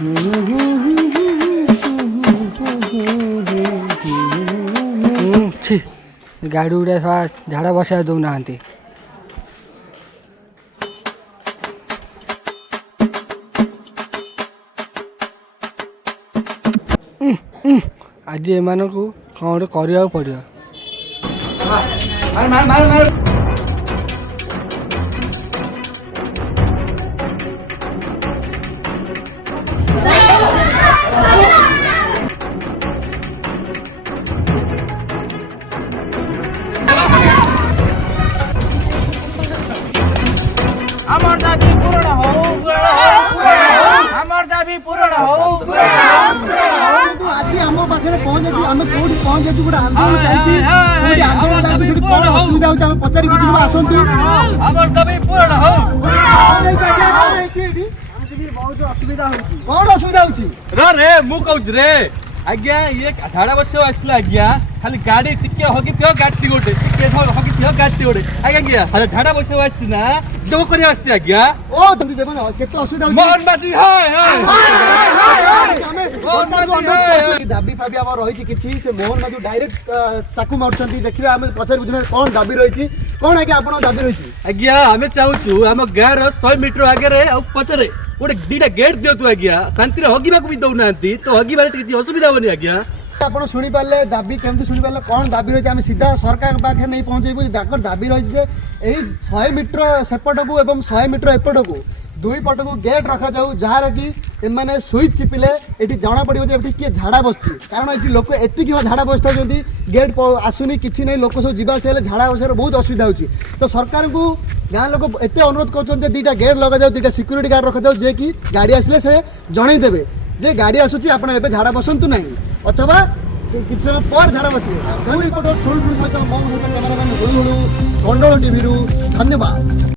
छि गाड़ी गुड़ा सब झाड़ा बसा दौना आज एम को कौन गोटे पड़ो। আমার দাবি পূরণ হোক, আমার দাবি পূরণ হোক। কিন্তু আজি আম পাখে পৌঁছে আমি কোটি পৌঁছে গোটে আন্দোলন চাইছি কোটি আন্দোলন চাইছি সেটি কোন অসুবিধা হচ্ছে আমি পচারি বুঝিব আসন্তু। আমার দাবি পূরণ হোক। বহুত অসুবিধা হচ্ছে কোন অসুবিধা হচ্ছে রে মু কହୁଛି রে আজ্ঞা ইয়ে ঝাড়া বসিବାକୁ ଆସିଥିଲା ଆଜ୍ଞା ଖାଲି ଗାଡି ଟିକେ ହଗିଥିବ ଗାଡି ଗୋଟେ ଟିକେ ହଗିଥିବ ଗାଡି ଗୋଟେ ଆଜ୍ଞା ଝାଡା ବସିବାକୁ ଆସିଛି ନା ଯୋଗ କରି ଆସିଛି ଆଜ୍ଞା। ও তুমি দেব না কেতে অসুবিধা হচ্ছে মোহন মাঝি হায় হায় দাবি ফাবি আমার রয়েছে কিছু সে মোহন মাঝি ডাইরেক্ট চাকু মারুଛନ୍ତି ଦେଖିବେ ଆମେ ପଚାରି ବୁଝିବା কোন দাবি রয়েছে কোন আগে আপনার দাবি রয়েছে। ଆଜ୍ଞା ଆମେ ଚାହୁଁଛୁ ଆମ ଗାଁର 100 ମିଟର ଆଗରେ ଆଉ ପଛରେ ଗୋଟେ ଦିଟା ଗେଟ୍ ଦିଅନ୍ତୁ ଆଜ୍ଞା ଶାନ୍ତିରେ ହଗିବାକୁ ବି ଦଉନାହାନ୍ତି ତ ହଗିବାରେ କିଛି ଅସୁବିଧା ହବନି ଆଜ୍ଞା। ଆପଣ শুଣିপারে দাবি কেমতি শুনিপারে কোন দাবি রয়েছে আমি সিধা সরকার পাখে নেই পৌঁছাইবু তাঁর দাবি রয়েছে যে এই 100 মিটর সেপটকু এবং 100 মিটর এপটকু দুই পটকু গেট রখাযাও যাହାର কি এমানে সুইচ চিপিলে এটি জনা পড়িব যে এটি কিଏ ঝাড়া বসছি কারণ এটি লোক এতিকি ঝাড়া বসিথাউଛନ୍ତି গেট আসুনি কিছু নেই লোক সব যা আসলে ঝাড়া বসার বহুত অসুবিধা হচ্ছে তো সরকারକୁ গাঁ লোক এত অনুরোধ করছেন যে দুইটা গেট লগাযাও দুইটা সিক্ୟୁରିଟି গার্ড রখাযাও যে কি গাড়ি আসলে সে জনাই দেবে যে গাড়ি আসুচি আপনার এবে ঝাড়া বসন্তু নাই অথবা কিছু সময় পর ঝাড়া বসবে। সহিত ক্যামেরাম্যান হুড়ু হুড়ু গন্ডোল টিভিরু ধন্যবাদ।